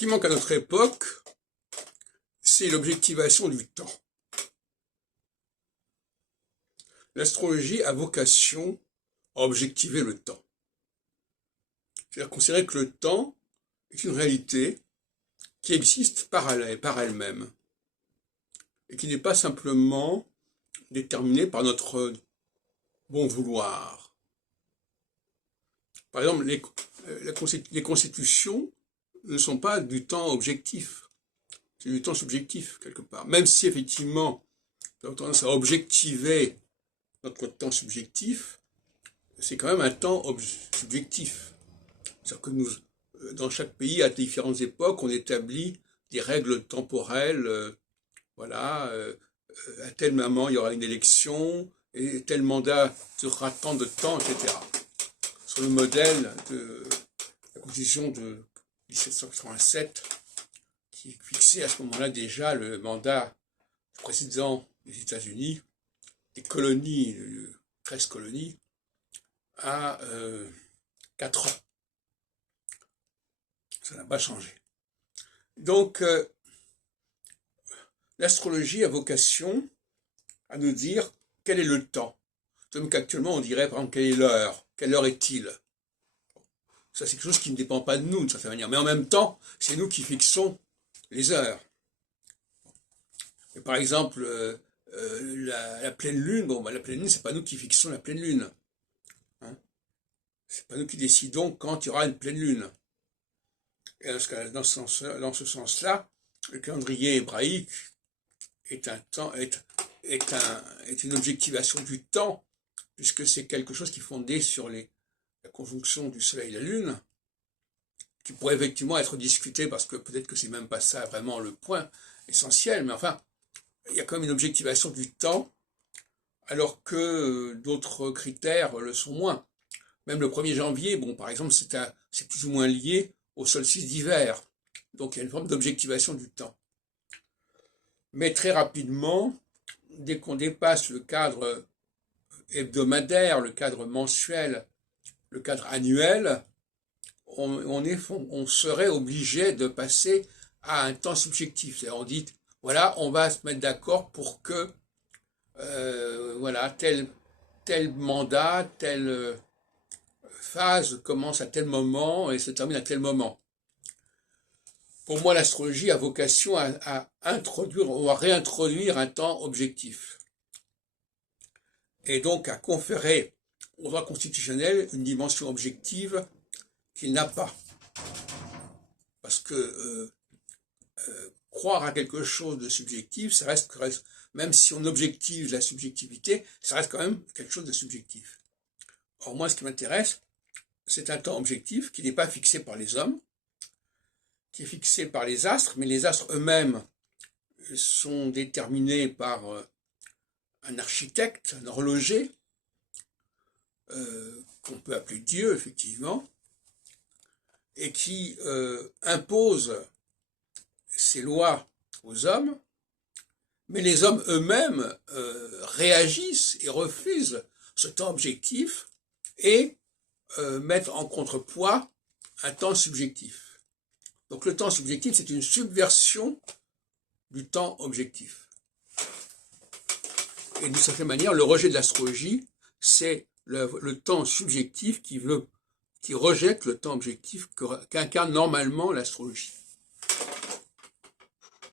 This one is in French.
qui manque à notre époque, c'est l'objectivation du temps. L'astrologie a vocation à objectiver le temps. C'est-à-dire considérer que le temps est une réalité qui existe par elle-même et qui n'est pas simplement déterminée par notre bon vouloir. Par exemple, les constitutions ne sont pas du temps objectif, c'est du temps subjectif quelque part. Même si effectivement, nous avons tendance à objectiver notre temps subjectif, c'est quand même un temps subjectif. C'est-à-dire que nous, dans chaque pays, à différentes époques, on établit des règles temporelles. Voilà, à tel moment, il y aura une élection, et tel mandat durera tant de temps, etc. Sur le modèle de la Constitution de 1787, qui fixait à ce moment-là déjà le mandat du président des États-Unis, des colonies, 13 colonies, à 4 ans. Ça n'a pas changé. Donc, l'astrologie a vocation à nous dire quel est le temps. Comme qu'actuellement on dirait, par exemple, quelle est l'heure, quelle heure est-il. Ça, c'est quelque chose qui ne dépend pas de nous, d'une certaine manière. Mais en même temps, c'est nous qui fixons les heures. Et par exemple, la pleine lune, bon, la pleine lune, c'est pas nous qui fixons la pleine lune. Hein, c'est pas nous qui décidons quand il y aura une pleine lune. Et dans ce sens-là, le calendrier hébraïque est une objectivation du temps, puisque c'est quelque chose qui est fondé sur la conjonction du soleil et la lune, qui pourrait effectivement être discuté, parce que peut-être que c'est même pas ça vraiment le point essentiel, mais enfin, il y a quand même une objectivation du temps, alors que d'autres critères le sont moins. Même le 1er janvier, bon, par exemple, c'est plus ou moins lié au solstice d'hiver. Donc il y a une forme d'objectivation du temps. Mais très rapidement, dès qu'on dépasse le cadre hebdomadaire, le cadre mensuel, le cadre annuel, on serait obligé de passer à un temps subjectif. C'est-à-dire on dit, voilà, on va se mettre d'accord pour que voilà, tel mandat, telle phase commence à tel moment et se termine à tel moment. Pour moi, l'astrologie a vocation à introduire ou à réintroduire un temps objectif. Et donc à conférer au droit constitutionnel une dimension objective qu'il n'a pas. Parce que croire à quelque chose de subjectif, ça reste, même si on objective la subjectivité, ça reste quand même quelque chose de subjectif. Or moi, ce qui m'intéresse, c'est un temps objectif qui n'est pas fixé par les hommes, qui est fixé par les astres, mais les astres eux-mêmes sont déterminés par un architecte, un horloger, qu'on peut appeler Dieu, effectivement, et qui impose ses lois aux hommes, mais les hommes eux-mêmes réagissent et refusent ce temps objectif et mettent en contrepoids un temps subjectif. Donc le temps subjectif, c'est une subversion du temps objectif. Et d'une certaine manière, le rejet de l'astrologie, c'est le temps subjectif qui rejette le temps objectif qu'incarne normalement l'astrologie.